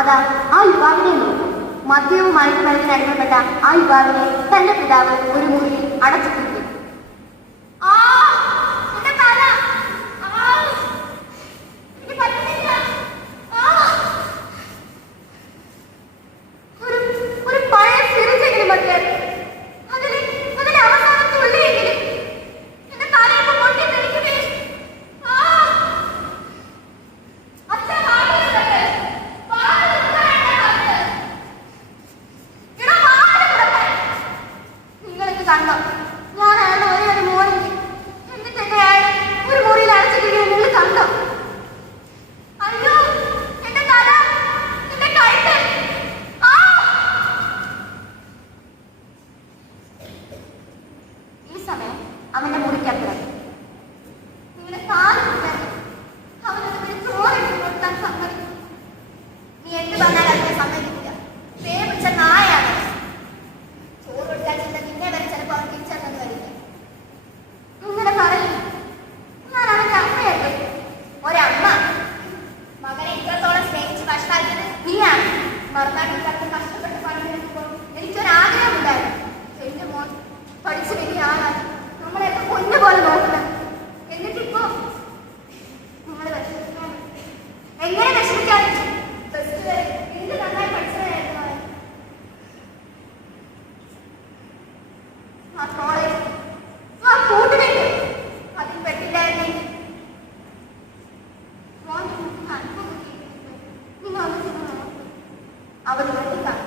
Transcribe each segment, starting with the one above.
അതാ ആ യുവാവിനെ നോക്കും. മദ്യവും മയക്കുമരുന്നിന് അടിമപ്പെട്ട ആ യുവാവിനെ തന്റെ പിതാവ് ഒരു മുറിയിൽ അടച്ചിട്ടിരിക്കും. കണ്ടോ, ഞാൻ അയാളുടെ ഒരേ ഒരു മോനില്ല, എന്നിട്ടൊക്കെ അയാൾ ഒരു മുറിയിൽ അടച്ചിട്ടിരിക്കുന്നത് നിങ്ങൾ കണ്ടോ? അയ്യോ, എന്റെ തല, എന്റെ കഴുത്ത്. ഈ സമയം അവന്റെ മുറിക്കത്ര നിങ്ങളുടെ കാല് അവനൊരു ചോറിട്ട് കൊടുക്കാൻ സമ്മതിക്കും. നീ എന്ത് പറഞ്ഞാൽ അതിനെ സമ്മതിക്കില്ല. പേടിച്ച നായാണ്. ചോറ് കൊടുക്കാൻ ചിന്ത നിന്നെ വരെ ചിലപ്പോൾ അവൻ തിരിച്ചറിഞ്ഞത് വരില്ല. ഇങ്ങനെ പറയും, ഞാൻ അവന്റെ അമ്മയല്ലേ. ഒരമ്മ മകനെ ഇത്രത്തോളം സ്നേഹിച്ച് കഷ്ടാക്കിയത് നീയാണ്. മറുനാട്ടിൽ കിടന്ന് കഷ്ടപ്പെട്ട് പണിയെടുക്കുമ്പോൾ എനിക്കൊരാഗ്രഹം ഉണ്ടായിരുന്നു. എന്റെ മോൻ പഠിച്ചു വലിയ ആളാണ്, നമ്മളെയൊക്കെ പൊന്നുപോലെ നോക്കുന്നത്. എന്നിട്ടിപ്പോ നിങ്ങൾ വിഷമിക്കാൻ എങ്ങനെ വിഷമിക്കാൻ? പ്ലസ് ടു വരെ എന്ത് നന്നായി പഠിച്ചതായിരുന്നു അവൻ. ആ കോളേജ്, ആ കൂട്ടുകെട്ട്, അതിൽ പെട്ടില്ലായിരുന്നെങ്കിൽ അവൻ വെട്ടിക്കാണും.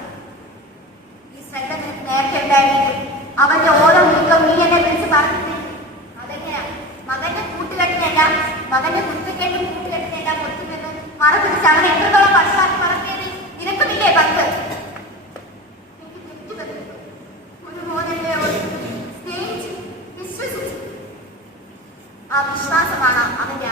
ഈ ശ്രദ്ധ നിനക്ക് നേരത്തെ ഉണ്ടായിരുന്നെങ്കിൽ അവന്റെ ഓരോ നീക്കവും നീ എന്നെ വിളിച്ച് പറഞ്ഞിട്ട് അതെങ്ങനെയാ മകന്റെ കൂട്ടുകെട്ടിനെല്ലാം, മകന്റെ കുത്തിക്കെട്ടും കൂട്ടുകെട്ടിനെല്ലാം ഒത്തുമെന്ന് മറപ്പിടിച്ച് അവനെ എത്രത്തോളം വർഷമാക്കി മറക്കേണ്ടി നിനക്കുമില്ലേ പങ്ക്? എനിക്ക് തെറ്റുപറ്റുന്നു. ഒരു മോനെ സ്നേഹിച്ച് വിശ്വസിച്ചു. ആ വിശ്വാസമാണ് അവന്റെ